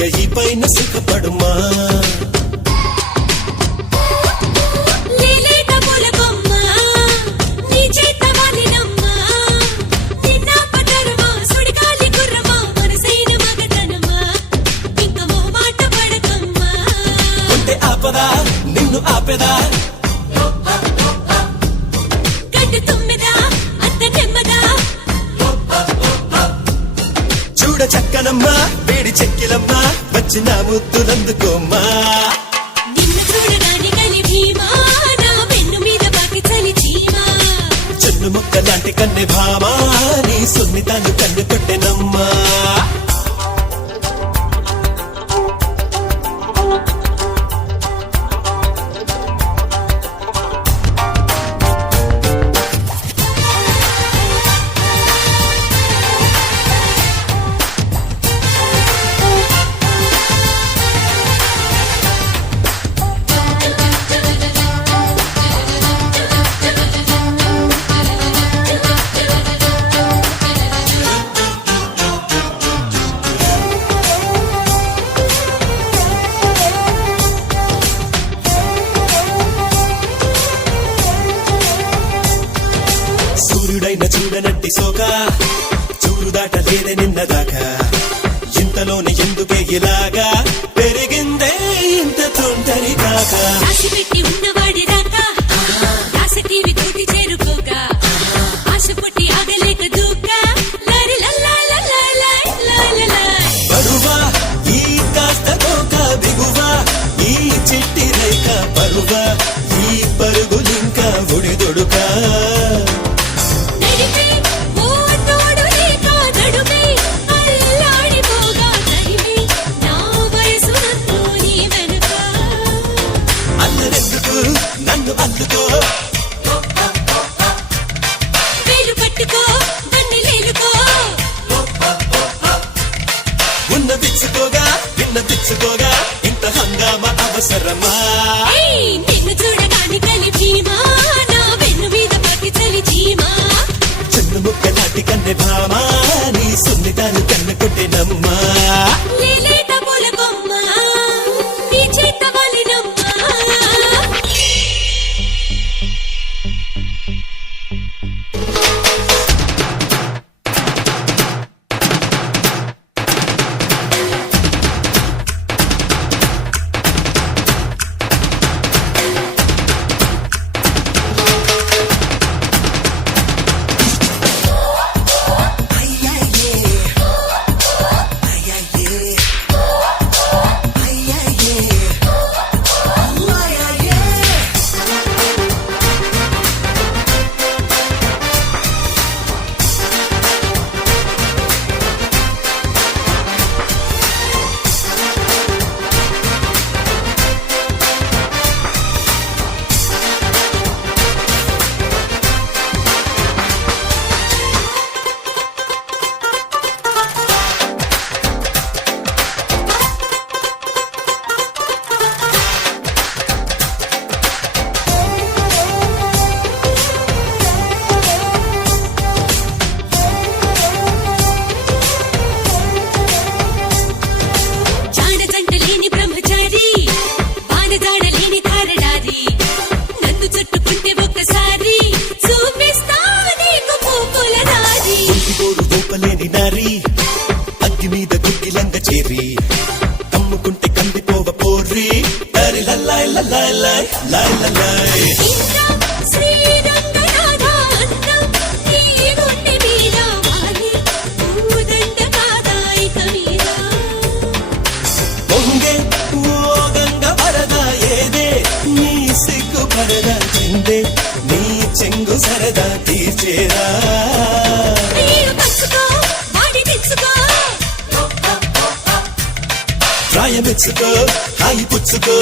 ఇక ఈ పైన సుఖపడుమా ఆపదా నిన్ను ఆపెదా చూడ చక్కనమ్మా వేడి చెక్కిలమ్మా వచ్చిన ముద్దులందుకోమ్మా చెన్ను మొక్క లాంటి కన్నె భామా నీ సున్నితాన్ని కన్ను కొట్టెనమ్మా సూర్యుడైన చూడనట్టి సోక చూరు దాటలేదే నిన్నదాకా ఇంతలోని ఎందుకే ఇలాగా పెరిగిందే ఇంత తొంటరి కాక ఉన్నవాడి రాక ఆశ టీవీ తోటి చేరుకోక ఆశ పుట్టి ఆగలేక దూక బరువా ఈ కాస్త తోక బిగువా ఈ చిట్టి రేఖ పరువా ఈ పరుగులింకా ఒడిదొడుకా నన్ను అందుకో వేలు పట్టుకో నన్ను లేలుకో ఉన్న పిచ్చుకోగా నిన్న పిచ్చుకోగా ఇంత హంగామా అవసరమా నిన్ను చూడగాని కలిపీమా నా వెన్ను మీద పట్టి చలి చీమా చెన్ను ముక్క నాటి కన్నె భామా నీ సున్నితాన్ని కన్ను కొట్టెనమ్మా లేలేత పూలకొమ్మ నీ చేత వాలినమ్మా అగ్గి మీద గుగ్గిలంగ చేరి కమ్ముకుంటే కందిపోవ పోర్రి తరి లల్లాయ్ లల్లాయ్ లాయ్ లాయ్ లల్లాయ్ పొంగే ఓ గంగ వరద ఏదే నీ సిగ్గు పరద చెందే నీ చెంగు సరదా తీర్చేరా రాయమెచ్చుకో హాయి పుచ్చుకో